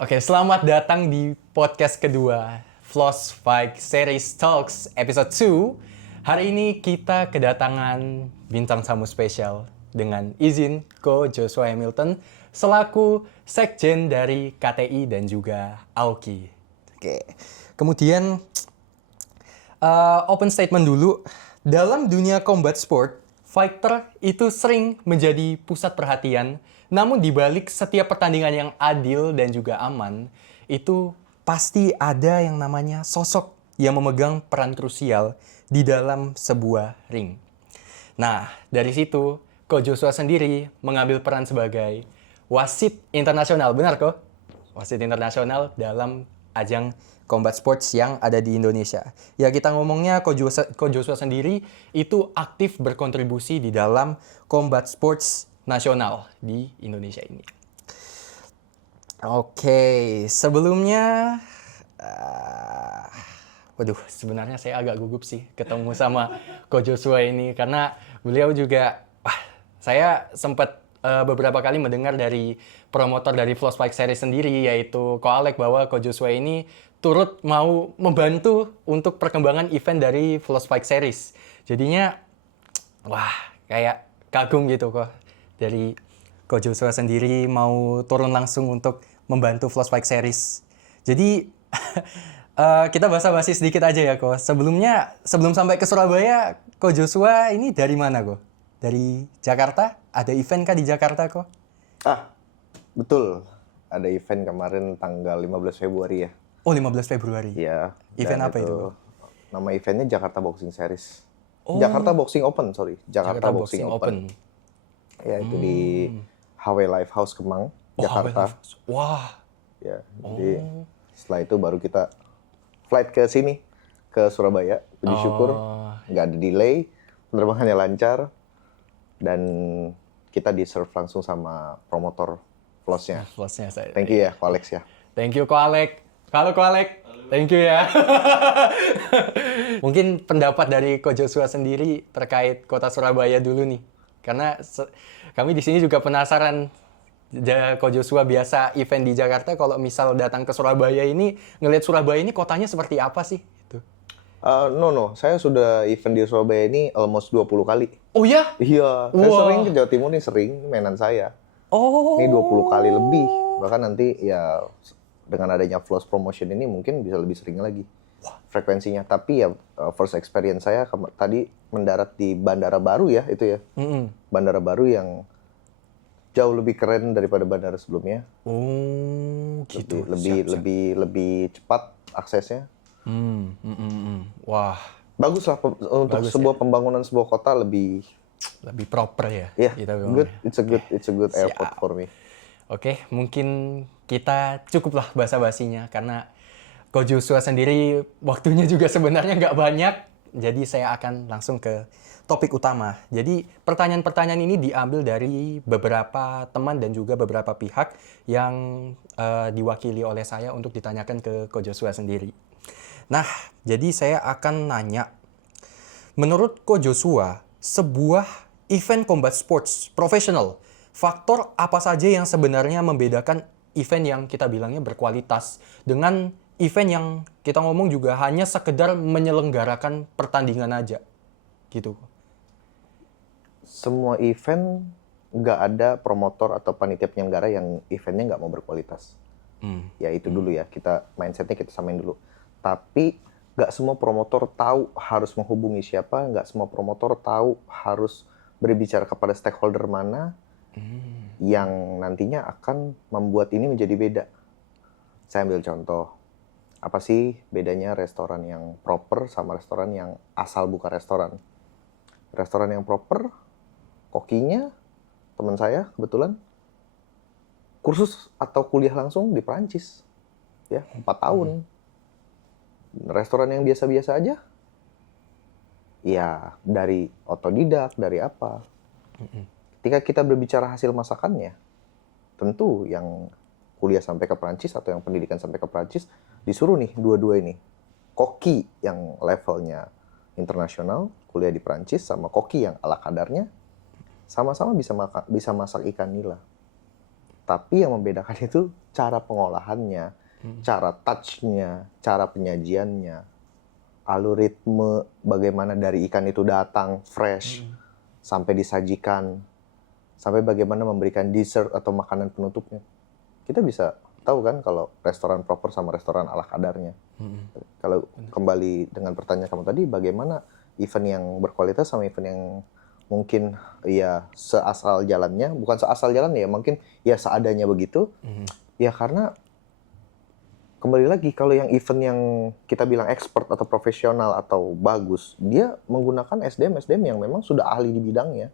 Oke, selamat datang di podcast kedua Floss Fight Series Talks episode 2. Hari ini kita kedatangan bintang tamu spesial dengan izin Ko Joshua Hamilton selaku sekjen dari KTI dan juga AOKI. Oke, kemudian open statement dulu. Dalam dunia combat sport, fighter itu sering menjadi pusat perhatian. Namun di balik setiap pertandingan yang adil dan juga aman, itu pasti ada yang namanya sosok yang memegang peran krusial di dalam sebuah ring. Nah, dari situ, Ko Joshua sendiri mengambil peran sebagai wasit internasional. Benar, Ko? Wasit internasional dalam ajang combat sports yang ada di Indonesia. Ya, kita ngomongnya Ko Joshua sendiri itu aktif berkontribusi di dalam combat sports nasional di Indonesia ini. Oke, sebelumnya sebenarnya saya agak gugup sih ketemu sama Ko Joshua ini karena beliau juga saya sempat beberapa kali mendengar dari promotor dari Floss Fight Series sendiri, yaitu Ko Alek, bahwa Ko Joshua ini turut mau membantu untuk perkembangan event dari Floss Fight Series. Jadinya kayak kagum gitu kok. Dari Ko Joshua sendiri mau turun langsung untuk membantu Floss Fight Series. Jadi kita basa-basi sedikit aja ya, Ko. Sebelum sampai ke Surabaya, Ko Joshua ini dari mana, Ko? Dari Jakarta? Ada event kah di Jakarta, Ko? Betul. Ada event kemarin tanggal 15 Februari ya. Oh, 15 Februari. Iya. Event apa itu? Nama eventnya Jakarta Boxing Series. Jakarta Boxing Open, sorry. Jakarta Boxing Open. Ya, itu di HW Live House Kemang, Jakarta. Wah. Ya, jadi setelah itu baru kita flight ke sini, ke Surabaya. Puji syukur, nggak ada delay, penerbangannya lancar, dan kita di-serve langsung sama promotor Floss-nya. Floss-nya saya. Thank you ya, Ko Alex ya. Thank you, Ko Alek. Halo, Ko Alek. Thank you ya. Mungkin pendapat dari Ko Joshua sendiri terkait kota Surabaya dulu nih. Karena kami di sini juga penasaran. Ko Joshua biasa event di Jakarta, kalau misal datang ke Surabaya ini, ngelihat Surabaya ini kotanya seperti apa sih? Gitu. No. Saya sudah event di Surabaya ini almost 20 kali. Oh ya? Iya, saya sering ke Jawa Timur nih, sering mainan saya. Oh. Ini 20 kali lebih. Bahkan nanti ya dengan adanya Floss Promotion ini mungkin bisa lebih sering lagi frekuensinya. Tapi ya first experience saya tadi mendarat di bandara baru ya, itu ya. Bandara baru yang jauh lebih keren daripada bandara sebelumnya. Oh, gitu. Lebih cepat aksesnya. Wah. Bagus lah untuk sebuah pembangunan sebuah kota lebih proper ya. Yeah, good. It's a good airport for me. Oke, mungkin kita cukuplah basa-basinya karena Ko Joshua sendiri waktunya juga sebenarnya nggak banyak. Jadi saya akan langsung ke topik utama. Jadi pertanyaan-pertanyaan ini diambil dari beberapa teman dan juga beberapa pihak yang diwakili oleh saya untuk ditanyakan ke Ko Joshua sendiri. Nah, jadi saya akan nanya, menurut Ko Joshua, sebuah event combat sports profesional, faktor apa saja yang sebenarnya membedakan event yang kita bilangnya berkualitas dengan event yang kita ngomong juga hanya sekedar menyelenggarakan pertandingan aja, gitu? Semua event nggak ada promotor atau panitia penyelenggara yang eventnya nggak mau berkualitas. Ya itu dulu ya, mindsetnya kita samain dulu. Tapi nggak semua promotor tahu harus menghubungi siapa, nggak semua promotor tahu harus berbicara kepada stakeholder mana yang nantinya akan membuat ini menjadi beda. Saya ambil contoh, apa sih bedanya restoran yang proper sama restoran yang asal buka restoran? Restoran yang proper, kokinya, teman saya kebetulan, kursus atau kuliah langsung di Perancis. Ya, 4 tahun. Restoran yang biasa-biasa aja, ya dari otodidak, dari apa. Ketika kita berbicara hasil masakannya, tentu yang kuliah sampai ke Perancis atau yang pendidikan sampai ke Perancis, disuruh nih dua-dua ini. Koki yang levelnya internasional, kuliah di Perancis, sama koki yang ala kadarnya, sama-sama bisa masak ikan nila. Tapi yang membedakan itu cara pengolahannya, cara touch-nya, cara penyajiannya, algoritme bagaimana dari ikan itu datang fresh sampai disajikan, sampai bagaimana memberikan dessert atau makanan penutupnya. Kita bisa tahu kan kalau restoran proper sama restoran ala kadarnya. Kalau kembali dengan pertanyaan kamu tadi, bagaimana event yang berkualitas sama event yang mungkin ya seasal jalannya, bukan seasal jalan ya, mungkin ya seadanya begitu. Ya karena kembali lagi, kalau yang event yang kita bilang expert atau profesional atau bagus, dia menggunakan SDM yang memang sudah ahli di bidangnya.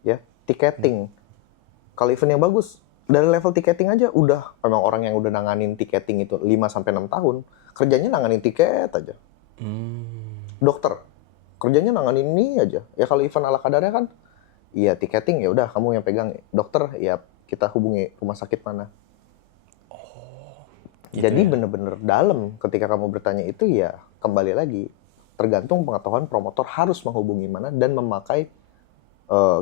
Ya, tiketing. Kalau event yang bagus, dari level tiketing aja udah memang orang yang udah nanganin tiketing itu 5 sampai 6 tahun, kerjanya nanganin tiket aja. Dokter, kerjanya nanganin ini aja. Ya kalau event ala kadarnya kan, iya tiketing ya udah kamu yang pegang. Dokter, ya kita hubungi rumah sakit mana. Gitu Jadi ya? bener-bener dalam ketika kamu bertanya itu, ya kembali lagi tergantung pengetahuan promotor harus menghubungi mana dan memakai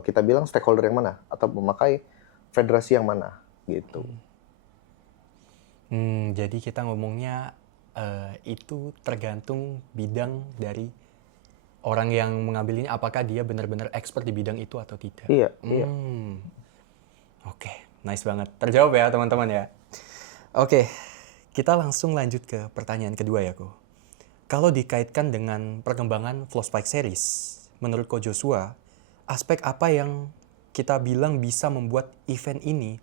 kita bilang stakeholder yang mana atau memakai federasi yang mana gitu. Jadi kita ngomongnya itu tergantung bidang dari orang yang mengambil ini, apakah dia benar-benar expert di bidang itu atau tidak. Iya, iya. Oke, nice banget. Terjawab ya teman-teman ya. Oke, kita langsung lanjut ke pertanyaan kedua ya, Ko. Kalau dikaitkan dengan perkembangan Flow Spike Series, menurut Ko Joshua, aspek apa yang kita bilang bisa membuat event ini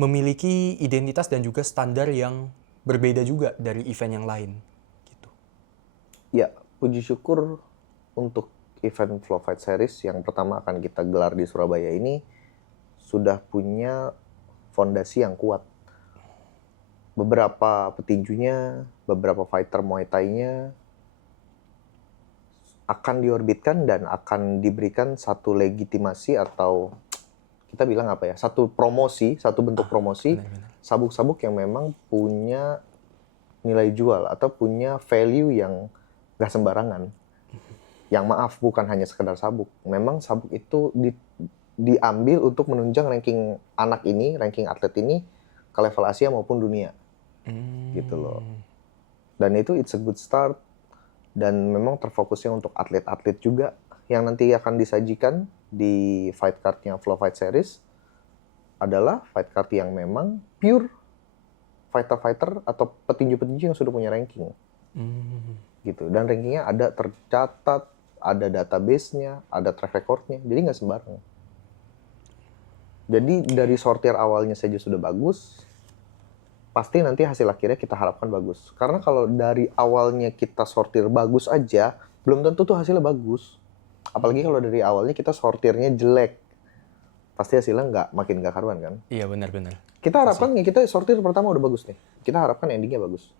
memiliki identitas dan juga standar yang berbeda juga dari event yang lain? Gitu. Ya, puji syukur untuk event Flow Fight Series yang pertama akan kita gelar di Surabaya ini sudah punya fondasi yang kuat. Beberapa petinjunya, beberapa fighter Muay Thai-nya akan diorbitkan dan akan diberikan satu legitimasi atau kita bilang apa ya, satu promosi, satu bentuk promosi Benar-benar. sabuk-sabuk yang memang punya nilai jual atau punya value yang gak sembarangan. Yang maaf, bukan hanya sekedar sabuk. Memang sabuk itu diambil untuk menunjang ranking anak ini, ranking atlet ini ke level Asia maupun dunia. Gitu loh. Dan itu it's a good start. Dan memang terfokusnya untuk atlet-atlet juga yang nanti akan disajikan di fight card-nya Flow Fight Series adalah fight card yang memang pure fighter-fighter atau petinju-petinju yang sudah punya ranking. Gitu. Dan rankingnya ada tercatat, ada database-nya, ada track record-nya. Jadi nggak sembarang. Jadi dari sortir awalnya saja sudah bagus, pasti nanti hasil akhirnya kita harapkan bagus. Karena kalau dari awalnya kita sortir bagus aja, belum tentu tuh hasilnya bagus. Apalagi kalau dari awalnya kita sortirnya jelek, pasti hasilnya makin nggak karuan kan. Iya, benar-benar. Kita harapkan ya kita sortir pertama udah bagus nih. Kita harapkan endingnya bagus.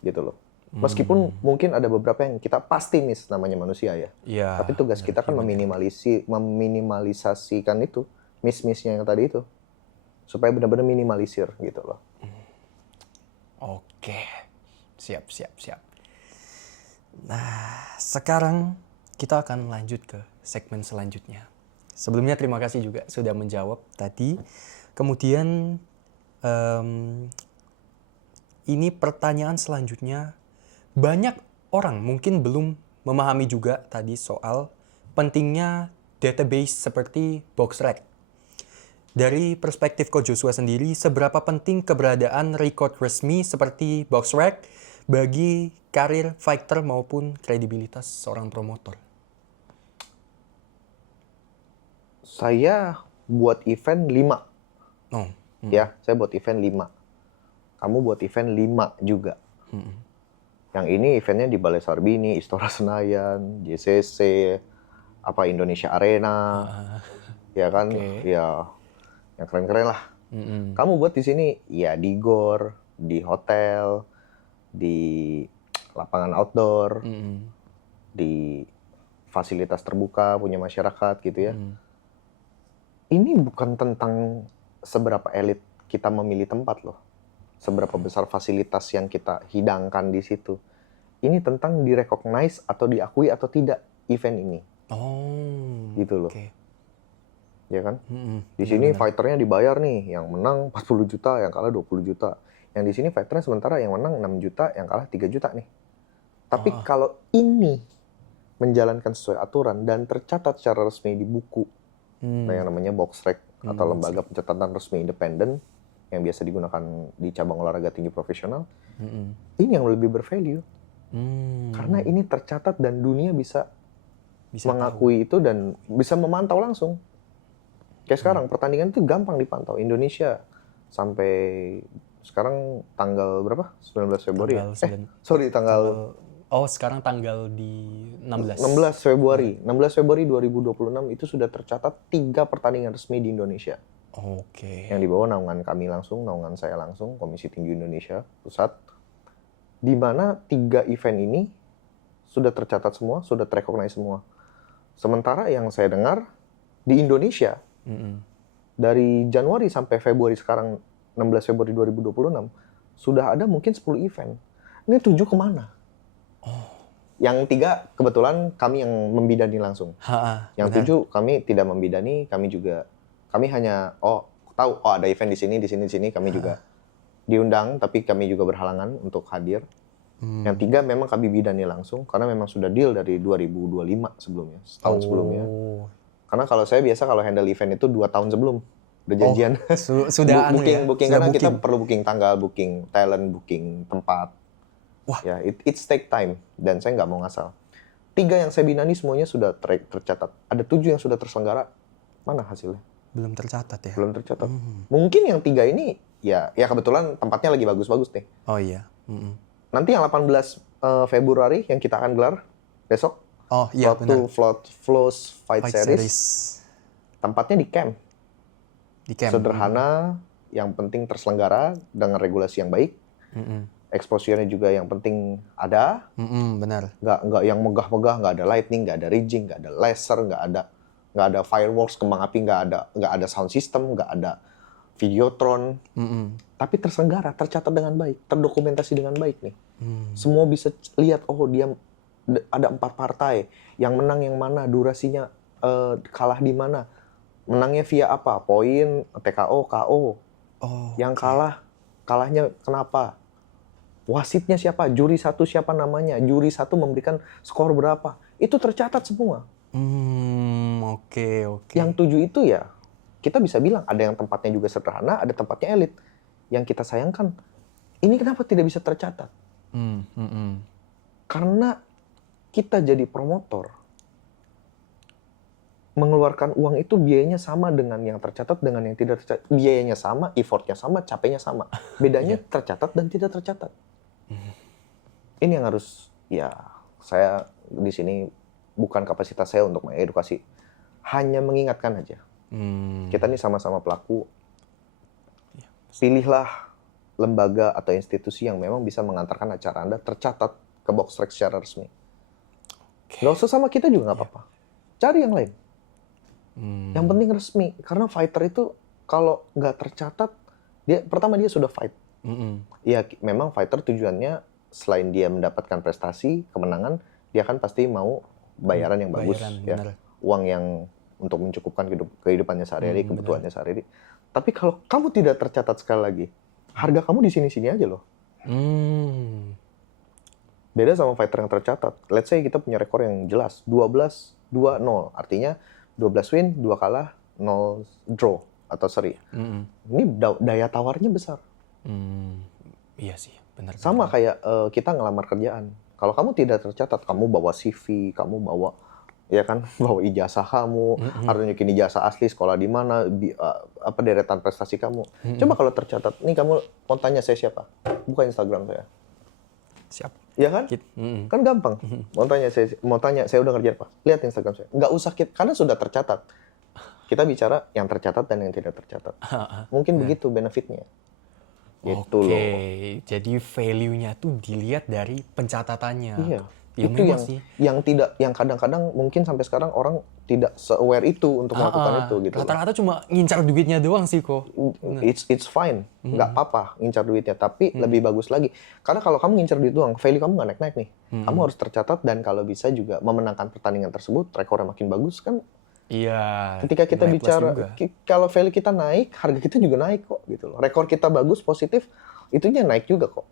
Gitu loh. Meskipun mungkin ada beberapa yang kita pasti miss, namanya manusia ya. Iya. Tapi tugas kita kan meminimalisasikan itu, miss-missnya yang tadi itu. Supaya benar-benar minimalisir gitu loh. Oke. Siap. Nah, sekarang kita akan lanjut ke segmen selanjutnya. Sebelumnya terima kasih juga sudah menjawab tadi. Kemudian ini pertanyaan selanjutnya. Banyak orang mungkin belum memahami juga tadi soal pentingnya database seperti BoxRec. Dari perspektif Coach Joshua sendiri, seberapa penting keberadaan record resmi seperti BoxRec bagi karir fighter maupun kredibilitas seorang promotor? Saya buat event 5. Oh. Ya, saya buat event 5. Kamu buat event 5 juga. Yang ini eventnya di Balai Sarbini, Istora Senayan, JCC, Indonesia Arena, ya kan, ya yang keren-keren lah. Kamu buat di sini, ya di GOR, di hotel, di lapangan outdoor, di fasilitas terbuka punya masyarakat gitu ya. Ini bukan tentang seberapa elit kita memilih tempat loh. Seberapa besar fasilitas yang kita hidangkan di situ. Ini tentang direcognize atau diakui atau tidak event ini. Oh. Gitu loh. Okay. ya kan? Di sini fighternya dibayar nih, yang menang 40 juta, yang kalah 20 juta. Yang di sini fighternya sementara yang menang 6 juta, yang kalah 3 juta nih. Tapi kalau ini menjalankan sesuai aturan dan tercatat secara resmi di buku, nah yang namanya box rec atau lembaga pencatatan resmi independen yang biasa digunakan di cabang olahraga tinggi profesional, ini yang lebih bervalue. Karena ini tercatat dan dunia bisa mengakui itu dan bisa memantau langsung. Kayak sekarang pertandingan itu gampang dipantau. Indonesia sampai sekarang tanggal berapa? 19 Februari ya? Sekarang tanggal di 16. 16 Februari. 16 Februari 2026 itu sudah tercatat 3 pertandingan resmi di Indonesia. Oke. Yang dibawa naungan kami langsung, naungan saya langsung, Komisi Tinggi Indonesia Pusat. Di mana 3 event ini sudah tercatat semua, sudah terrecognize semua. Sementara yang saya dengar di Indonesia, dari Januari sampai Februari sekarang, 16 Februari 2026, sudah ada mungkin 10 event. Ini 7 kemana? Yang 3 kebetulan kami yang membidani langsung. Yang 7 kami tidak membidani, kami hanya tahu ada event di sini, kami juga diundang, tapi kami juga berhalangan untuk hadir. Yang 3 memang kami bidani langsung, karena memang sudah deal dari 2025 sebelumnya, setahun sebelumnya. Karena kalau saya biasa kalau handle event itu 2 tahun sebelum, udah janjian. Sudah booking karena kita perlu booking tanggal, booking talent, booking tempat. Wah. Ya, it's take time, dan saya nggak mau ngasal. 3 yang saya bidani semuanya sudah tercatat. Ada 7 yang sudah terselenggara, mana hasilnya? Belum tercatat ya? Belum tercatat. Mungkin yang 3 ini, ya kebetulan tempatnya lagi bagus-bagus nih. Oh iya. Nanti yang 18 Februari yang kita akan gelar besok. Oh iya, benar. Flows Fight Series. Tempatnya di camp. Di camp. Sederhana, yang penting terselenggara dengan regulasi yang baik. Exposure-nya juga yang penting ada. Benar. Nggak yang megah-megah, nggak ada lightning, nggak ada rigging, nggak ada laser, nggak ada fireworks, kembang api, nggak ada sound system, nggak ada videotron. Tapi terselenggara, tercatat dengan baik, terdokumentasi dengan baik nih. Semua bisa lihat, dia ada 4 partai, yang menang yang mana, durasinya kalah di mana, menangnya via apa, poin, TKO, KO, yang kalahnya kenapa, wasitnya siapa, juri 1 siapa namanya, juri 1 memberikan skor berapa, itu tercatat semua. Oke. Yang 7 itu ya, kita bisa bilang ada yang tempatnya juga sederhana, ada tempatnya elit. Yang kita sayangkan, ini kenapa tidak bisa tercatat? Karena kita jadi promotor, mengeluarkan uang itu biayanya sama dengan yang tercatat dengan yang tidak tercatat. Biayanya sama, effortnya sama, capeknya sama. Bedanya tercatat dan tidak tercatat. Ini yang harus, saya di sini bukan kapasitas saya untuk mengedukasi, hanya mengingatkan aja. Kita ini sama-sama pelaku. Pilihlah lembaga atau institusi yang memang bisa mengantarkan acara Anda tercatat ke box rec secara resmi. Nggak usah sama kita juga nggak apa-apa. Cari yang lain. Yang penting resmi. Karena fighter itu kalau nggak tercatat, pertama dia sudah fight. Ya memang fighter tujuannya selain dia mendapatkan prestasi, kemenangan, dia kan pasti mau bayaran yang bagus. Uang yang untuk mencukupkan kehidupannya sehari-hari, kebutuhannya sehari-hari. Tapi kalau kamu tidak tercatat sekali lagi, harga kamu di sini-sini aja loh. Beda sama fighter yang tercatat. Let's say kita punya rekor yang jelas, 12-2-0. Artinya 12 win, 2 kalah, 0 draw atau seri. Ini daya tawarnya besar. Iya sih, benar. Sama kayak kita ngelamar kerjaan. Kalau kamu tidak tercatat, kamu bawa CV, kamu bawa bawa ijazah kamu, harus nunjukin ijazah asli, sekolah di mana, deretan prestasi kamu. Coba kalau tercatat, nih kamu mau tanya saya siapa? Buka Instagram saya. Siap. Ya kan? Kan gampang. Mau tanya saya udah ngerjain apa? Lihat Instagram saya. Nggak usah karena sudah tercatat. Kita bicara yang tercatat dan yang tidak tercatat. Mungkin begitu benefitnya. Gitu loh. Jadi value-nya tuh dilihat dari pencatatannya. Iya. Ya, itu yang kadang-kadang mungkin sampai sekarang orang tidak se-aware itu untuk melakukan itu gitu. Rata-rata cuma ngincar duitnya doang sih kok. It's fine, nggak apa-apa ngincar duitnya, tapi lebih bagus lagi. Karena kalau kamu ngincar duit doang, value kamu nggak naik-naik nih. Kamu harus tercatat dan kalau bisa juga memenangkan pertandingan tersebut, rekornya makin bagus kan, Iya. Ketika kita nilai plus bicara, juga. kalau value kita naik, harga kita juga naik kok gitu loh. Rekor kita bagus, positif, itunya naik juga kok.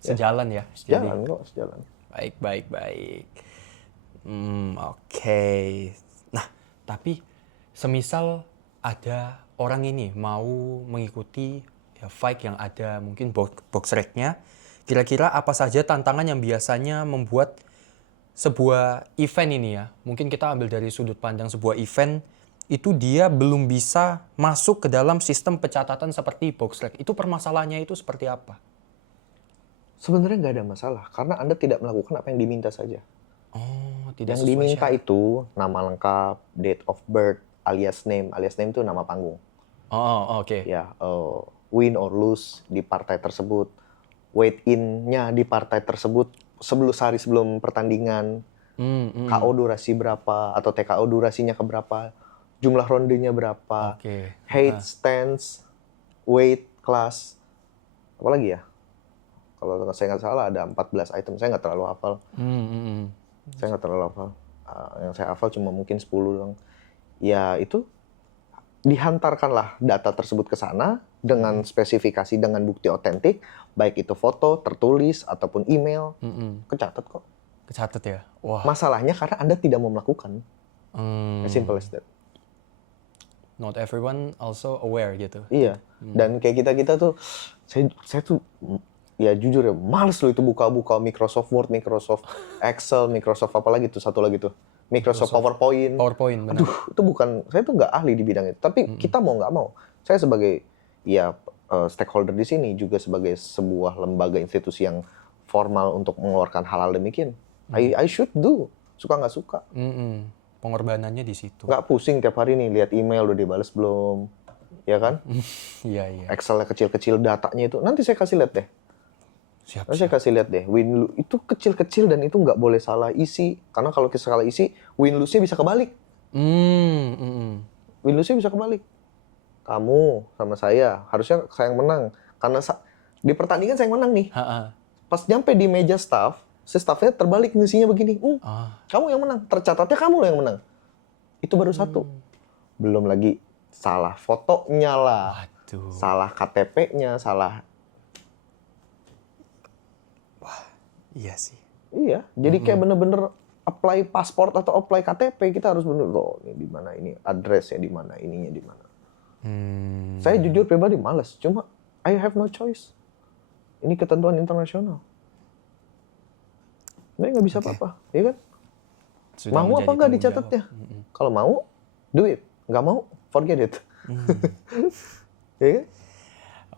Sejalan ya. Jadi, Sejalan kok, sejalan. baik. Oke. Nah, tapi semisal ada orang ini mau mengikuti ya, fight yang ada mungkin box rec-nya, kira-kira apa saja tantangan yang biasanya membuat sebuah event ini ya, mungkin kita ambil dari sudut pandang sebuah event, itu dia belum bisa masuk ke dalam sistem pencatatan seperti box rec. Itu permasalahannya itu seperti apa? Sebenarnya nggak ada masalah, karena Anda tidak melakukan apa yang diminta saja. Oh, tidak Yang sesuai diminta syarat. itu nama lengkap, date of birth, alias name. Alias name itu nama panggung. Oke. Ya, win or lose di partai tersebut, weight in-nya di partai tersebut sehari sebelum pertandingan, KO durasi berapa atau TKO durasinya ke berapa, jumlah rondenya berapa, Oke. height, stance, weight, class, apa lagi ya? Kalau saya nggak salah ada 14 item, saya nggak terlalu hafal. Saya nggak terlalu hafal. Yang saya hafal cuma mungkin 10 doang. Ya itu dihantarkanlah data tersebut ke sana dengan spesifikasi, dengan bukti otentik, baik itu foto, tertulis, ataupun email, kecatat kok. Kecatat ya. Wah. Masalahnya karena Anda tidak mau melakukan. As simple as that. Not everyone also aware gitu. Iya. Dan kayak kita tuh, saya tuh ya jujur ya, males loh itu buka-buka Microsoft Word, Microsoft Excel, Microsoft apa lagi tuh, satu lagi tuh. Microsoft PowerPoint. PowerPoint, benar. Aduh, itu bukan, saya tuh nggak ahli di bidang itu. Tapi kita mau nggak mau, saya sebagai ya stakeholder di sini, juga sebagai sebuah lembaga institusi yang formal untuk mengeluarkan hal-hal demikian, I should do, suka nggak suka. Pengorbanannya di situ. Nggak pusing tiap hari nih, lihat email udah dibales belum, ya kan? Iya. Excelnya kecil-kecil, datanya itu, nanti saya kasih lihat deh. Siap. Saya kasih lihat deh, win lose itu kecil-kecil dan itu nggak boleh salah isi. Karena kalau kita salah isi, win lose-nya bisa kebalik. Win lose-nya bisa kebalik. Kamu sama saya, harusnya saya yang menang. Karena di pertandingan saya yang menang nih. Pas nyampe di meja staff, si staffnya terbalik ngisinya begini. Kamu yang menang, tercatatnya kamu loh yang menang. Itu baru satu. Belum lagi salah fotonya lah. Waduh. Salah KTP-nya, salah. Iya sih. Iya, jadi kayak bener-bener apply pasport atau apply KTP, kita harus bener loh, ini di mana, ini addressnya di mana, ininya di mana. Saya jujur pribadi males, cuma I have no choice. Ini ketentuan internasional. Ini nggak bisa apa-apa, ya kan? Sudah Mau menjadi apa nggak tanggung dicatatnya? jawab. Kalau mau, do it. Nggak mau, forget it. Ya kan?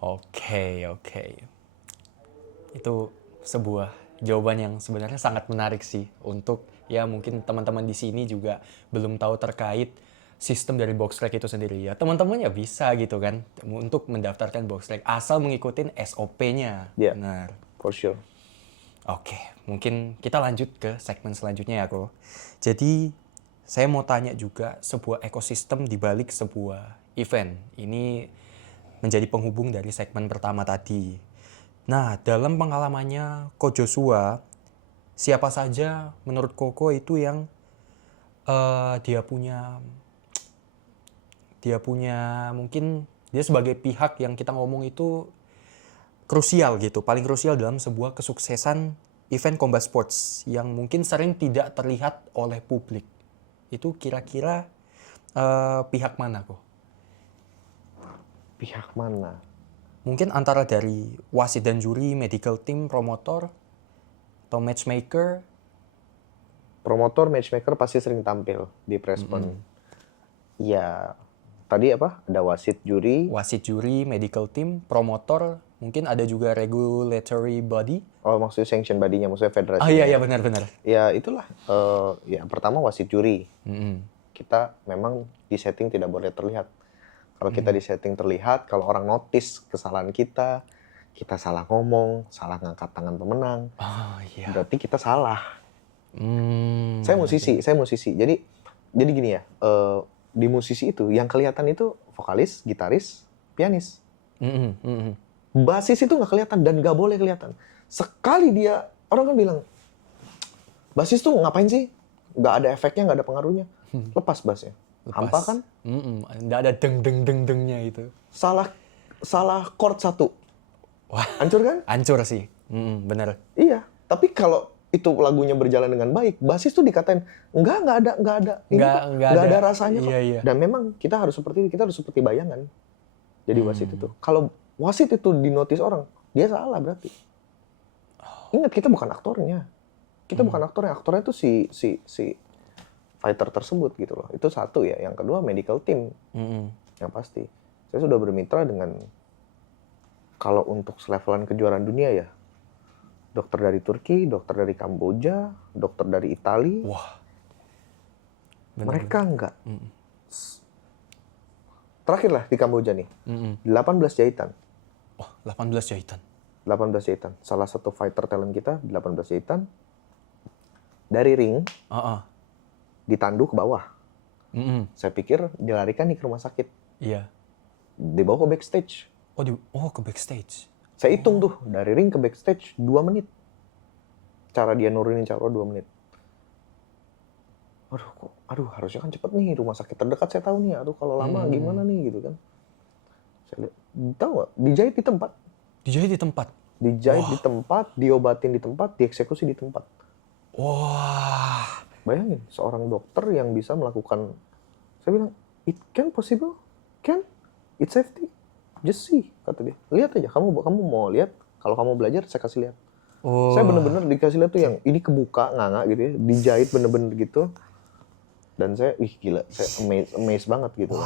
Oke. Itu sebuah jawaban yang sebenarnya sangat menarik sih untuk ya mungkin teman-teman di sini juga belum tahu terkait sistem dari box rec itu sendiri ya. Teman-teman ya bisa gitu kan untuk mendaftarkan box rec asal mengikuti SOP-nya. Yeah. Benar. For sure. Oke, mungkin kita lanjut ke segmen selanjutnya ya, Ko. Jadi, saya mau tanya juga sebuah ekosistem di balik sebuah event. Ini menjadi penghubung dari segmen pertama tadi. Nah, dalam pengalamannya Ko Joshua, siapa saja menurut Koko itu yang dia punya mungkin dia sebagai pihak yang kita ngomong itu krusial gitu, paling krusial dalam sebuah kesuksesan event combat sports yang mungkin sering tidak terlihat oleh publik. Itu kira-kira pihak mana kok? Pihak mana? Mungkin antara dari wasit dan juri, medical team, promotor, atau matchmaker. Promotor, matchmaker pasti sering tampil di presscon. Ya, tadi apa? Ada wasit, juri. Wasit, juri, medical team, promotor, mungkin ada juga regulatory body. Oh, maksudnya sanction body-nya, maksudnya federasi. Iya benar. Ya itulah. Ya pertama wasit juri. Kita memang di setting tidak boleh terlihat. Kalau kita di setting terlihat, kalau orang notice kesalahan kita salah ngomong, salah ngangkat tangan pemenang, berarti kita salah. Saya musisi. Jadi gini ya, di musisi itu yang kelihatan itu vokalis, gitaris, pianis. Basis itu nggak kelihatan dan nggak boleh kelihatan. Sekali dia, orang kan bilang, basis tuh ngapain sih? Nggak ada efeknya, nggak ada pengaruhnya. lepas bassnya. Hampa kan? Nggak ada deng-deng-deng-dengnya itu. Salah chord satu. Wah, Hancur kan? hancur sih. Bener. Iya. Tapi kalau itu lagunya berjalan dengan baik, basis tuh dikatain nggak ada, ini Nggak- kok, nggak nggak ada. ada rasanya kok. Iya, iya. Dan memang kita harus seperti bayangan. Jadi wasit itu. Kalau wasit itu dinotis orang, dia salah berarti. Ingat kita bukan aktornya. Kita bukan aktornya. Aktornya itu si fighter tersebut gitu loh. Itu satu ya. Yang kedua medical team. Yang pasti. Saya sudah bermitra dengan, kalau untuk selevelan kejuaraan dunia ya, dokter dari Turki, dokter dari Kamboja, dokter dari Italia. Wah. Mereka enggak. Terakhir lah di Kamboja nih. 18 jahitan. Oh, 18 jahitan. 18 jahitan. Salah satu fighter talent kita, 18 jahitan. Dari ring, ditandu ke bawah. Saya pikir dilarikan nih ke rumah sakit. Iya. Dibawa ke backstage. Ke backstage. Saya hitung tuh, dari ring ke backstage 2 menit. Cara dia nurunin cara 2 menit. Aduh, harusnya kan cepet nih, rumah sakit terdekat saya tahu nih. Aduh, kalau lama gimana nih gitu kan. Saya lihat, tahu nggak? Dijahit di tempat. Dijahit di tempat. Dijahit di tempat, diobatin di tempat, dieksekusi di tempat. Wah. Bayangin, seorang dokter yang bisa melakukan, saya bilang, it can possible, can, it's safety, just see, kata dia. Lihat aja, kamu mau lihat, kalau kamu belajar, saya kasih lihat. Saya bener-bener dikasih lihat tuh yang ini kebuka, nganga gitu ya, dijahit bener-bener gitu. Dan saya, gila, saya amazed banget gitu.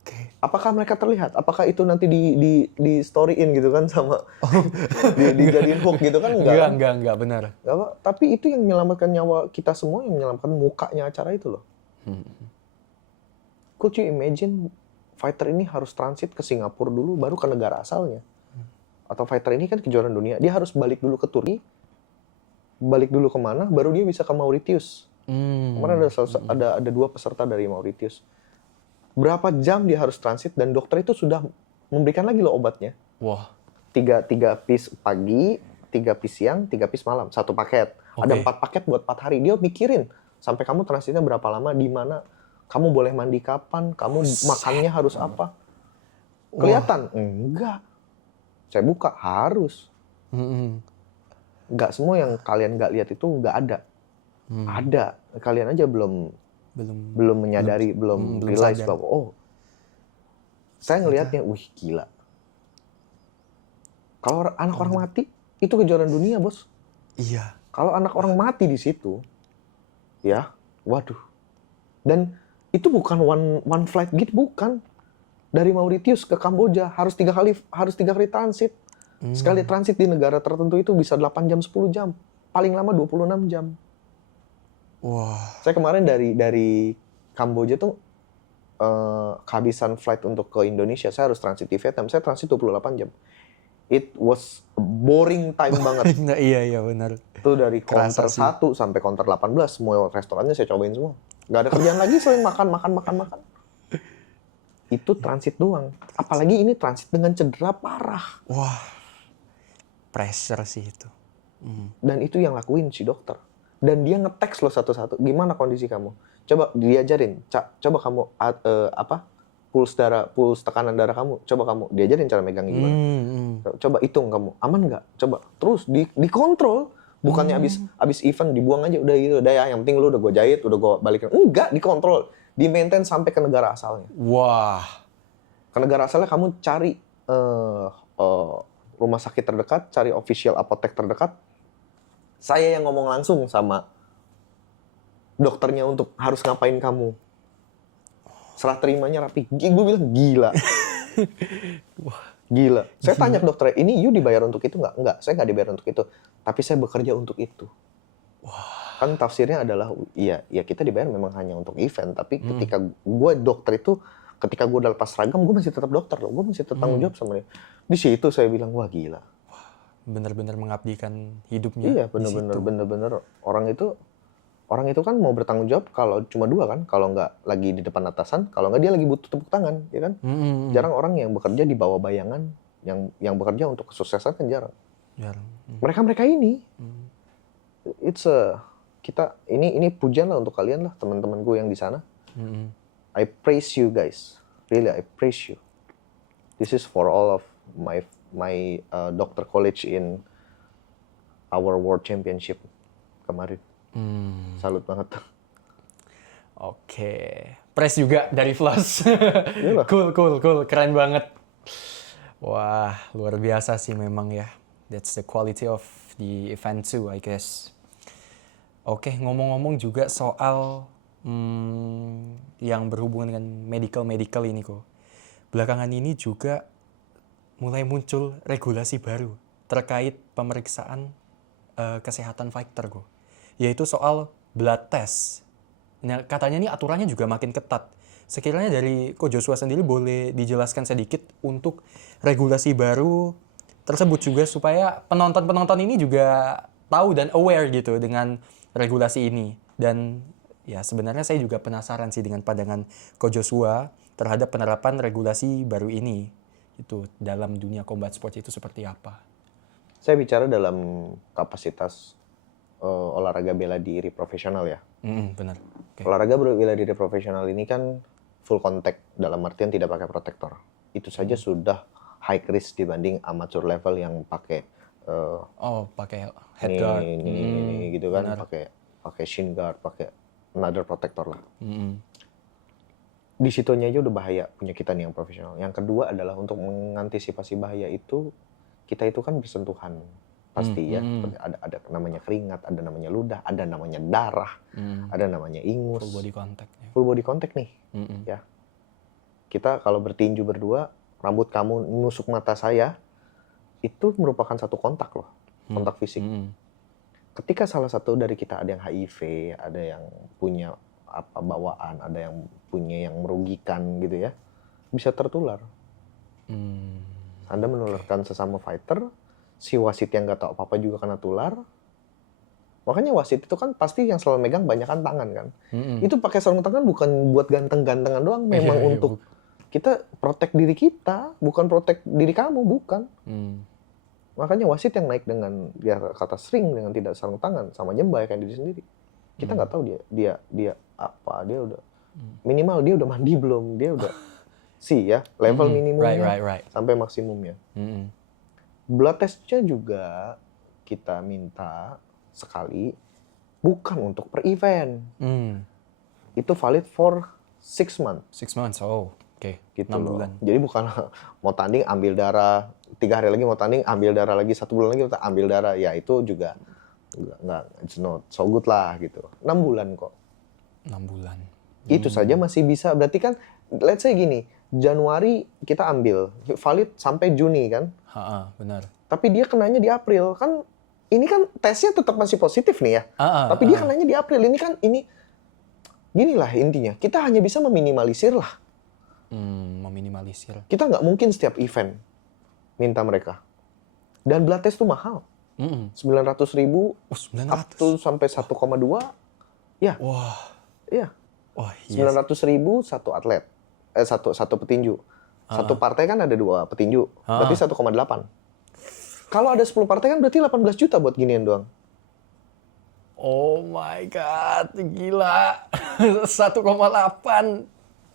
Okay. Apakah mereka terlihat? Apakah itu nanti di storyin gitu kan sama dijadiin hook gitu kan? Enggak, benar. Nggak apa. Tapi itu yang menyelamatkan nyawa kita semua, yang menyelamatkan mukanya acara itu loh. Could you imagine fighter ini harus transit ke Singapura dulu, baru ke negara asalnya? Atau fighter ini kan kejuaraan dunia, dia harus balik dulu ke Turki, balik dulu kemana, baru dia bisa ke Mauritius. Kemarin ada 2 peserta dari Mauritius. Berapa jam dia harus transit, dan dokter itu sudah memberikan lagi loh obatnya. Wah. 3 piece pagi, 3 piece siang, 3 piece malam, 1 paket. Ada 4 paket buat 4 hari. Dia mikirin sampai kamu transitnya berapa lama, di mana, kamu boleh mandi kapan, kamu makannya harus apa. Kelihatan? Enggak. Saya buka, harus. Enggak, semua yang kalian nggak lihat itu nggak ada. Ada. Kalian aja belum menyadari, belum realize bahwa, saya ngelihatnya, gila. Kalau anak orang mati, itu kejuaraan dunia, bos. Iya. Kalau anak orang mati di situ, ya, waduh. Dan itu bukan one flight gitu, bukan. Dari Mauritius ke Kamboja harus 3 kali transit. Sekali transit di negara tertentu itu bisa 8 jam, 10 jam. Paling lama 26 jam. Wah. Saya kemarin dari Kamboja tuh kehabisan flight untuk ke Indonesia. Saya harus transit di Vietnam. Saya transit 28 jam. It was a boring time banget. Nah, iya benar. Itu dari counter 1 sampai counter 18, semua restorannya saya cobain semua. Nggak ada kerjaan lagi selain makan. Itu transit doang. Apalagi ini transit dengan cedera parah. Wah. Pressure sih itu. Dan itu yang lakuin si dokter. Dan dia nge-text lo satu-satu. Gimana kondisi kamu? Coba diajarin. Coba kamu puls tekanan darah kamu. Coba kamu diajarin cara megangnya gimana. Coba hitung kamu. Aman nggak? Coba. Terus dikontrol. Bukannya abis event dibuang aja. Udah gitu. Udah ya. Yang penting lu udah gue jahit. Udah gue balikin. Enggak. Dikontrol. Di-maintain sampai ke negara asalnya. Wah. Ke negara asalnya kamu cari rumah sakit terdekat. Cari official apotek terdekat. Saya yang ngomong langsung sama dokternya untuk harus ngapain kamu. Serah terimanya rapi. Gue bilang gila. Gila. Saya tanya ke dokternya, ini you dibayar untuk itu nggak? Nggak, saya nggak dibayar untuk itu. Tapi saya bekerja untuk itu. Kan tafsirnya adalah, ya kita dibayar memang hanya untuk event. Tapi ketika gue dokter itu, ketika gue udah lepas seragam, gue masih tetap dokter loh. Gue masih tetap tanggung jawab sama dia. Di situ saya bilang, wah gila. Benar-benar mengabdikan hidupnya. Iya, benar-benar orang itu kan mau bertanggung jawab kalau cuma 2 kan, kalau nggak lagi di depan atasan, kalau nggak dia lagi butuh tepuk tangan, ya kan? Jarang orang yang bekerja di bawah bayangan, yang bekerja untuk kesuksesan kan jarang. Mereka ini, ini pujian lah untuk kalian lah, teman-teman gue yang di sana. I praise you guys. Really, I praise you. This is for all of my doctor college in our World Championship kemarin. Salut banget. Oke. Press juga dari Flos. Iyalah. Cool. Keren banget. Wah, luar biasa sih memang ya. That's the quality of the event too, I guess. Oke, ngomong-ngomong juga soal yang berhubungan dengan medical ini kok. Belakangan ini juga mulai muncul regulasi baru terkait pemeriksaan kesehatan fighter kok. Yaitu soal blood test. Nah, katanya nih aturannya juga makin ketat. Sekiranya dari Ko Joshua sendiri boleh dijelaskan sedikit untuk regulasi baru tersebut juga supaya penonton-penonton ini juga tahu dan aware gitu dengan regulasi ini. Dan ya sebenarnya saya juga penasaran sih dengan pandangan Ko Joshua terhadap penerapan regulasi baru ini itu dalam dunia combat sport itu seperti apa. Saya bicara dalam kapasitas olahraga bela diri profesional ya. Benar. Okay. Olahraga bela diri profesional ini kan full contact, dalam artian tidak pakai protektor. Itu saja sudah high risk dibanding amateur level yang pakai pakai head guard. Ini gitu kan, pakai shin guard, pakai another protector lah. Di situnya aja udah bahaya punya kita nih yang profesional. Yang kedua adalah untuk mengantisipasi bahaya itu, kita itu kan bersentuhan pasti ya. Ada namanya keringat, ada namanya ludah, ada namanya darah, ada namanya ingus. Full body contact. Ya. Full body contact nih, ya. Kita kalau bertinju berdua, rambut kamu nusuk mata saya, itu merupakan satu kontak loh, kontak fisik. Ketika salah satu dari kita ada yang HIV, ada yang punya bawaan, ada yang punya yang merugikan gitu ya, bisa tertular. Anda menularkan sesama fighter, si wasit yang nggak tahu apa-apa juga kena tular. Makanya wasit itu kan pasti yang selalu megang banyakan tangan kan. Itu pakai sarung tangan bukan buat ganteng-gantengan doang, memang untuk kita protect diri kita, bukan protect diri kamu, bukan. Makanya wasit yang naik dengan dia kata sering dengan tidak sarung tangan sama aja membahayakan diri sendiri. Kita nggak tahu dia apa, dia udah minimal dia udah mandi belum, dia udah ya level minimumnya sampai maksimumnya. Blood testnya juga kita minta sekali, bukan untuk per event. Itu valid for 6 months. 6 months, oke. Gitu 6 bulan. Jadi bukan mau tanding ambil darah, 3 hari lagi mau tanding ambil darah lagi, 1 bulan lagi kita ambil darah. Ya itu juga nggak, it's not so good lah gitu. 6 bulan kok. 6 bulan. Itu saja masih bisa, berarti kan let's say gini, Januari kita ambil, valid sampai Juni kan? Benar. Tapi dia kenanya di April, kan ini kan tesnya tetap masih positif nih ya. Tapi dia kenanya di April, ini ginilah intinya, kita hanya bisa meminimalisir lah. Meminimalisir. Kita nggak mungkin setiap event minta mereka. Dan blood test tuh mahal. 900.000 up to sampai 1,2. Ya. Wah. Iya. Wah, 900.000 satu atlet. Satu petinju. Satu partai kan ada 2 petinju. Berarti 1,8. Kalau ada 10 partai kan berarti 18 juta buat ginian doang. Oh my god, gila. 1,8.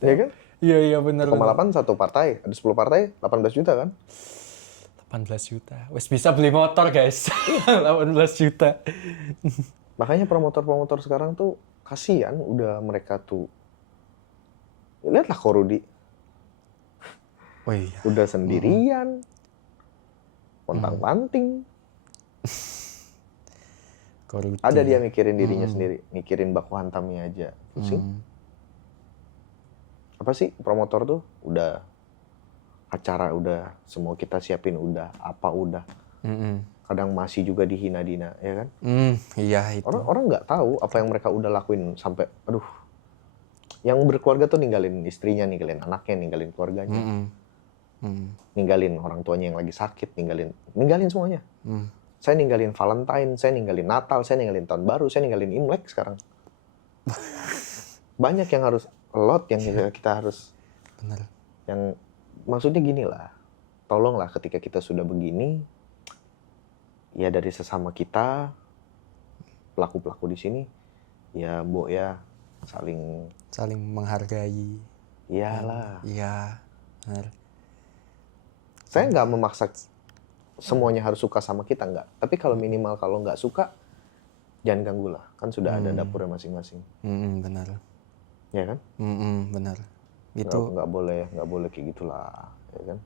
Iya kan? Iya benar. 1,8 satu partai. Ada 10 partai 18 juta kan? 18 juta. Wes bisa beli motor, guys. 18 juta. Makanya promotor-promotor sekarang tuh kasihan, udah mereka tuh. Lihatlah Ko Rudi. Oh iya. Udah sendirian. Pontang-panting. Ada dia mikirin dirinya sendiri, mikirin baku hantamnya aja. Pusing. Apa sih promotor tuh? Udah acara udah, semua kita siapin udah, apa udah. Kadang masih juga dihina-dina, ya kan? Iya itu. Orang nggak tahu apa yang mereka udah lakuin sampai, aduh. Yang berkeluarga tuh ninggalin istrinya, ninggalin anaknya, ninggalin keluarganya. Ninggalin orang tuanya yang lagi sakit, ninggalin semuanya. Saya ninggalin Valentine, saya ninggalin Natal, saya ninggalin Tahun Baru, saya ninggalin Imlek sekarang. Banyak yang harus, yang kita harus. Benar. Yang maksudnya gini lah, tolonglah ketika kita sudah begini, ya dari sesama kita, pelaku-pelaku di sini, ya Mbok ya, saling menghargai. Iyalah. Iya, benar. Saya nggak memaksa semuanya harus suka sama kita, nggak. Tapi kalau minimal kalau nggak suka, jangan ganggu lah. Kan sudah ada dapurnya masing-masing. Benar. Ya kan? Benar. Itu nggak boleh kayak gitulah, ya kan?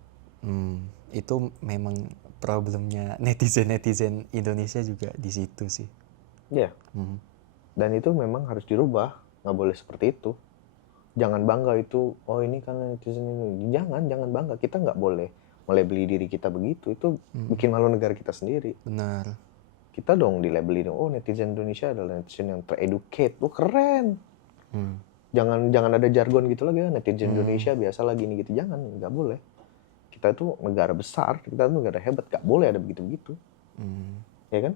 Itu memang problemnya netizen Indonesia juga di situ sih. Iya. Dan itu memang harus dirubah. Nggak boleh seperti itu. Jangan bangga itu, oh ini karena netizen ini. Jangan bangga. Kita nggak boleh melabeli diri kita begitu. Itu bikin malu negara kita sendiri. Benar. Kita dong dilabeli, oh netizen Indonesia adalah netizen yang tereducate. Oh keren. Jangan ada jargon gitu lagi, netizen Indonesia biasalah gini gitu. Jangan, nggak boleh. Kita itu negara besar, kita itu negara hebat. Nggak boleh ada begitu-begitu. Ya kan?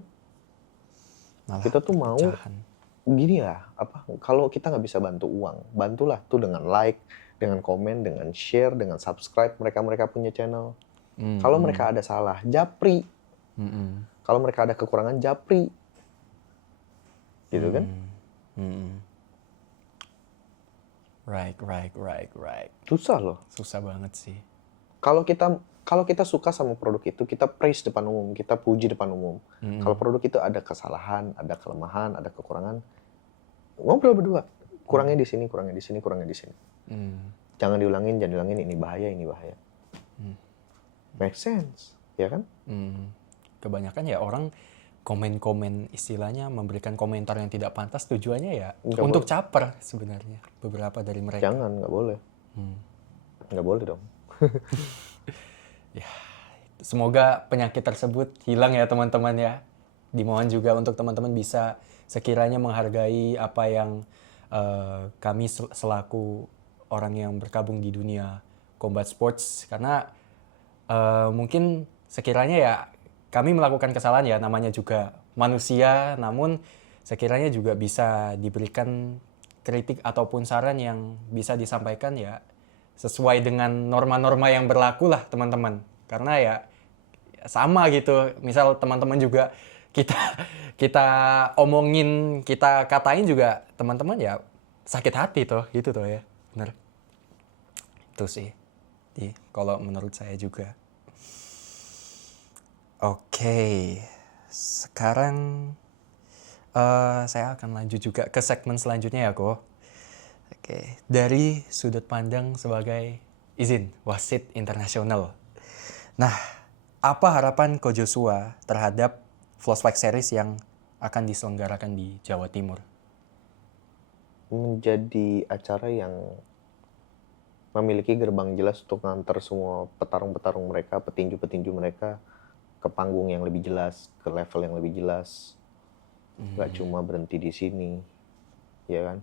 Malah Kita tuh mau perpecahan. gini ya, kalau kita nggak bisa bantu uang, bantulah tuh dengan like, dengan komen, dengan share, dengan subscribe mereka punya channel. Kalau mereka ada salah, japri. Kalau mereka ada kekurangan, japri. Gitu kan? Right. Susah loh. Susah banget sih. Kalau kita suka sama produk itu, kita praise depan umum, kita puji depan umum. Kalau produk itu ada kesalahan, ada kelemahan, ada kekurangan, ngobrol berdua. Kurangnya di sini, kurangnya di sini, kurangnya di sini. Jangan diulangin, ini bahaya. Make sense, ya kan? Kebanyakan ya orang komen-komen, istilahnya memberikan komentar yang tidak pantas, tujuannya ya Nggak untuk caper sebenarnya beberapa dari mereka. Jangan, nggak boleh. Nggak boleh dong. Ya, semoga penyakit tersebut hilang ya teman-teman ya. Dimohon juga untuk teman-teman bisa sekiranya menghargai apa yang kami selaku orang yang berkabung di dunia combat sports. Karena mungkin sekiranya ya kami melakukan kesalahan ya, namanya juga manusia. Namun sekiranya juga bisa diberikan kritik ataupun saran yang bisa disampaikan ya sesuai dengan norma-norma yang berlaku lah teman-teman. Karena ya sama gitu, misal teman-teman juga kita omongin, kita katain juga teman-teman ya sakit hati toh, gitu toh ya. Bener. Itu sih. Kalau menurut saya juga. Oke. Sekarang saya akan lanjut juga ke segmen selanjutnya ya, Ko. Oke, dari sudut pandang sebagai wasit internasional. Nah, apa harapan Ko Joshua terhadap Flashback Series yang akan diselenggarakan di Jawa Timur? Menjadi acara yang memiliki gerbang jelas untuk ngantar semua petarung-petarung mereka, petinju-petinju mereka ke panggung yang lebih jelas, ke level yang lebih jelas. Nggak cuma berhenti di sini, ya kan?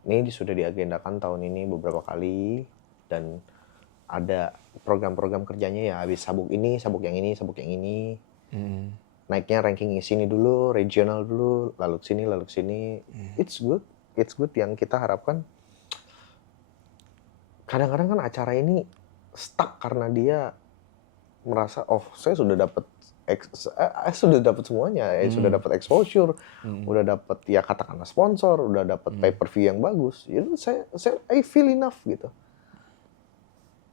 Ini sudah diagendakan tahun ini beberapa kali, dan ada program-program kerjanya ya, habis sabuk ini, sabuk yang ini, sabuk yang ini. Naiknya ranking sini dulu, regional dulu, lalu sini, lalu sini. It's good yang kita harapkan. Kadang-kadang kan acara ini stuck karena dia merasa, oh saya sudah dapat semuanya, sudah dapat exposure, udah dapat ya katakanlah sponsor, udah dapat pay-per-view yang bagus. Jadi I feel enough gitu.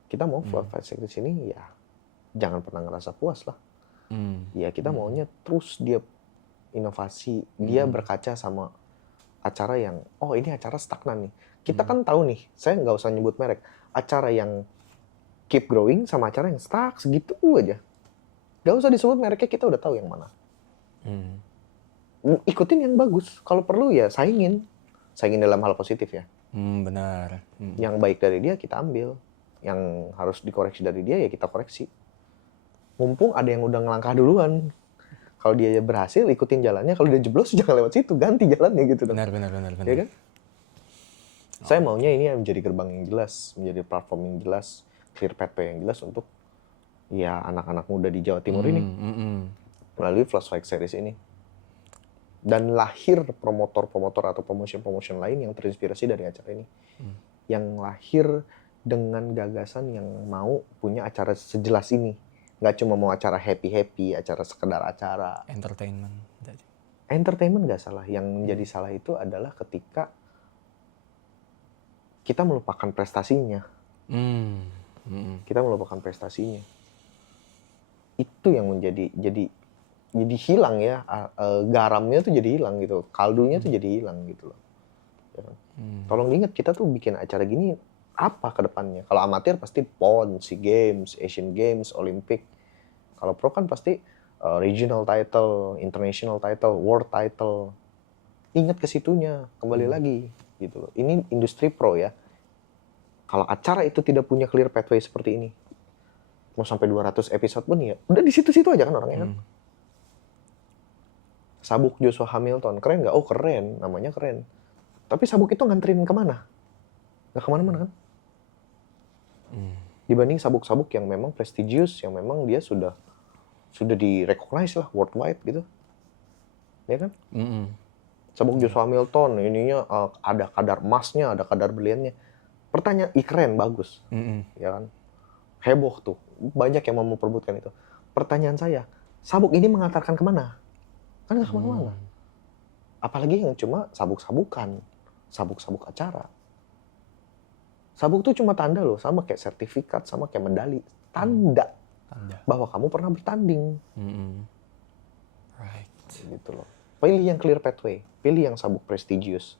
Kita mau Flashback Series ini ya jangan pernah ngerasa puas lah. Ya kita maunya terus dia inovasi, dia berkaca sama acara yang, oh ini acara stagnan nih. Kita kan tahu nih, saya nggak usah nyebut merek, acara yang keep growing sama acara yang stuck segitu aja. Gak usah disebut mereknya, kita udah tahu yang mana. Ikutin yang bagus. Kalau perlu ya saingin dalam hal positif ya. Benar. Yang baik dari dia kita ambil, yang harus dikoreksi dari dia ya kita koreksi. Mumpung ada yang udah ngelangkah duluan. Kalau dia berhasil ikutin jalannya, kalau dia jeblos jangan lewat situ, ganti jalannya gitu. Benar. Ya kan? Saya maunya ini menjadi gerbang yang jelas, menjadi platform yang jelas, clear pathway yang jelas untuk ya anak-anak muda di Jawa Timur ini melalui Flashback Series ini. Dan lahir promotor-promotor atau promotion-promotion lain yang terinspirasi dari acara ini. Yang lahir dengan gagasan yang mau punya acara sejelas ini. Nggak cuma mau acara happy-happy, acara sekedar acara. Entertainment nggak salah. Yang menjadi salah itu adalah ketika kita melupakan prestasinya. Kita melupakan prestasinya. Itu yang jadi hilang ya, garamnya tuh jadi hilang gitu, kaldunya tuh jadi hilang gitu loh. Ya kan? Tolong diingat, kita tuh bikin acara gini apa ke depannya. Kalau amatir pasti PON, SEA Games, Asian Games, Olympic. Kalau pro kan pasti regional title, international title, world title. Ingat ke situnya, kembali lagi gitu loh. Ini industri pro ya. Kalau acara itu tidak punya clear pathway seperti ini, mau sampai 200 episode pun ya, udah di situ-situ aja kan orangnya kan. Sabuk Joshua Hamilton, keren nggak? Oh keren, namanya keren. Tapi sabuk itu nganterin kemana? Nggak kemana-mana kan? Dibanding sabuk-sabuk yang memang prestigious, yang memang dia sudah di-recognize lah worldwide gitu. Ya kan? Sabuk Joshua Hamilton, ininya ada kadar emasnya, ada kadar berliannya. Pertanyaan, keren, bagus. Ya kan? Heboh tuh. Banyak yang mau memperebutkan itu. Pertanyaan saya, sabuk ini mengantarkan kemana? Kan nggak kemana-mana. Apalagi yang cuma sabuk-sabukan. Sabuk-sabuk acara. Sabuk tuh cuma tanda loh, sama kayak sertifikat, sama kayak medali. Tanda bahwa kamu pernah bertanding. Right. Gitu loh. Pilih yang clear pathway, pilih yang sabuk prestigious.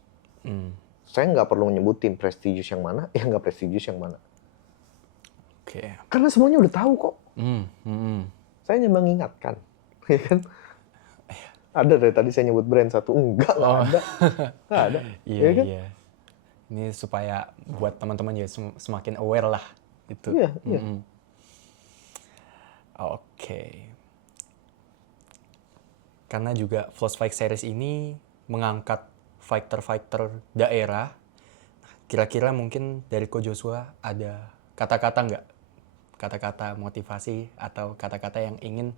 Saya nggak perlu nyebutin prestigious yang mana, yang nggak prestigious yang mana. Oke. Karena semuanya udah tahu kok. Saya hanya mengingatkan, ya kan? Ada dari tadi saya nyebut brand satu, enggak ada, nggak ada. Iya, Ya kan? iya. Ini supaya buat teman-teman juga semakin aware lah gitu. Iya, iya. Oke. Karena juga Floss Fight Series ini mengangkat fighter-fighter daerah. Kira-kira mungkin dari Ko Joshua ada kata-kata nggak? Kata-kata motivasi atau kata-kata yang ingin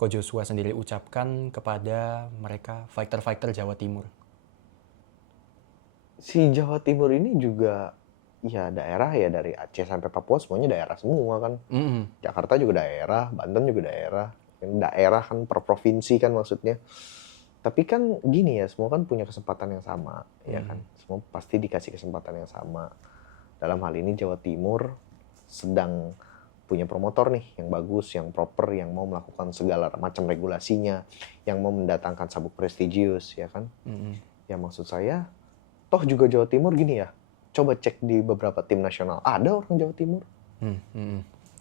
Ko Joshua sendiri ucapkan kepada mereka fighter-fighter Jawa Timur? Si Jawa Timur ini juga ya daerah ya, dari Aceh sampai Papua semuanya daerah semua kan. Jakarta juga daerah, Banten juga daerah. Daerah kan per provinsi kan maksudnya. Tapi kan gini ya, semua kan punya kesempatan yang sama, ya kan. Semua pasti dikasih kesempatan yang sama. Dalam hal ini Jawa Timur sedang punya promotor nih yang bagus, yang proper, yang mau melakukan segala macam regulasinya, yang mau mendatangkan sabuk prestigious, ya kan. Ya maksud saya, toh juga Jawa Timur gini ya, coba cek di beberapa tim nasional, ada orang Jawa Timur.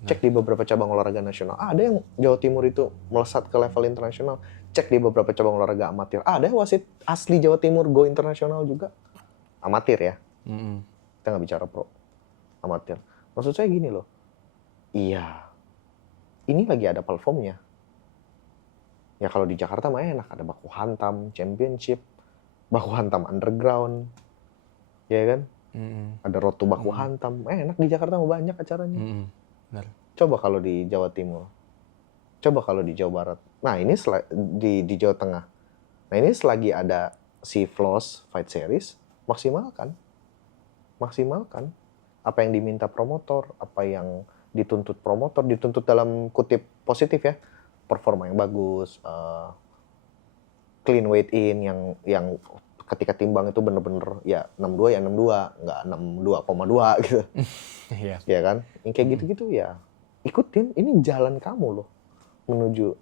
Cek di beberapa cabang olahraga nasional, ada yang Jawa Timur itu melesat ke level internasional. Cek di beberapa cabang olahraga amatir, ada wasit asli Jawa Timur go internasional juga. Amatir ya, kita nggak bicara pro, amatir. Maksud saya gini loh, iya, ini lagi ada platformnya. Ya kalau di Jakarta mah enak, ada baku hantam championship, baku hantam underground, ya kan? Ada road to baku hantam, enak di Jakarta mah banyak acaranya. Benar. Coba kalau di Jawa Timur, coba kalau di Jawa Barat. Nah ini di Jawa Tengah. Nah ini selagi ada si Floss Fight Series, maksimalkan apa yang diminta promotor, apa yang dituntut promotor, dituntut dalam kutip positif ya, performa yang bagus, clean weight in yang ketika timbang itu bener-bener ya 62 ya 62, nggak 62,2 gitu. Iya. Ya kan? Yang kayak gitu-gitu ya ikutin, ini jalan kamu loh menuju.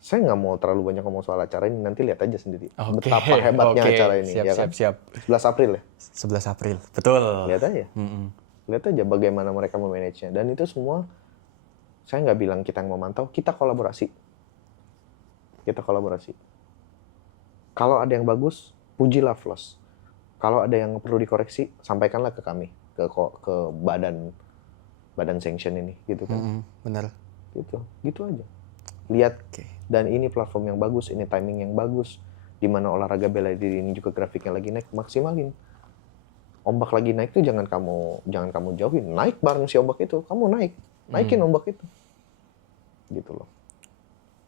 Saya nggak mau terlalu banyak ngomong soal acara ini, nanti lihat aja sendiri betapa hebatnya acara ini. Siap, ya kan? siap. 11 April ya? 11 April, betul. Lihat aja. Lihat aja bagaimana mereka memanage-nya. Dan itu semua, saya nggak bilang kita yang memantau, kita kolaborasi. Kalau ada yang bagus, pujilah Floss. Kalau ada yang perlu dikoreksi, sampaikanlah ke kami, ke badan sanction ini, gitu kan. Benar. Gitu aja. Lihat, dan ini platform yang bagus, ini timing yang bagus, di mana olahraga bela diri ini juga grafiknya lagi naik, maksimalin. Ombak lagi naik tuh jangan kamu jauhin, naik bareng si ombak itu, kamu naikin ombak itu, gitu loh.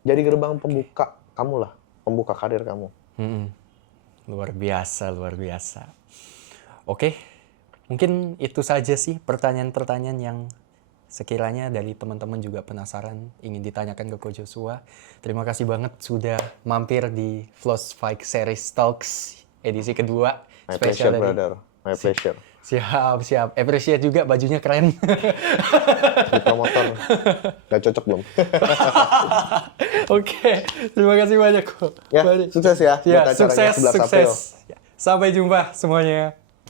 Jadi gerbang pembuka kamu lah, pembuka karir kamu. Luar biasa. Oke, mungkin itu saja sih pertanyaan-pertanyaan yang sekiranya dari teman-teman juga penasaran ingin ditanyakan ke Ko Joshua. Terima kasih banget sudah mampir di Floss Fight Series Talks edisi kedua. My pleasure, brother. My pleasure. Siap. Appreciate juga bajunya keren. Di promotor. Nggak cocok belum? Oke, terima kasih banyak kok. Ya, sukses ya. Ya, buat acaranya 11 April. sukses. Sampai jumpa semuanya.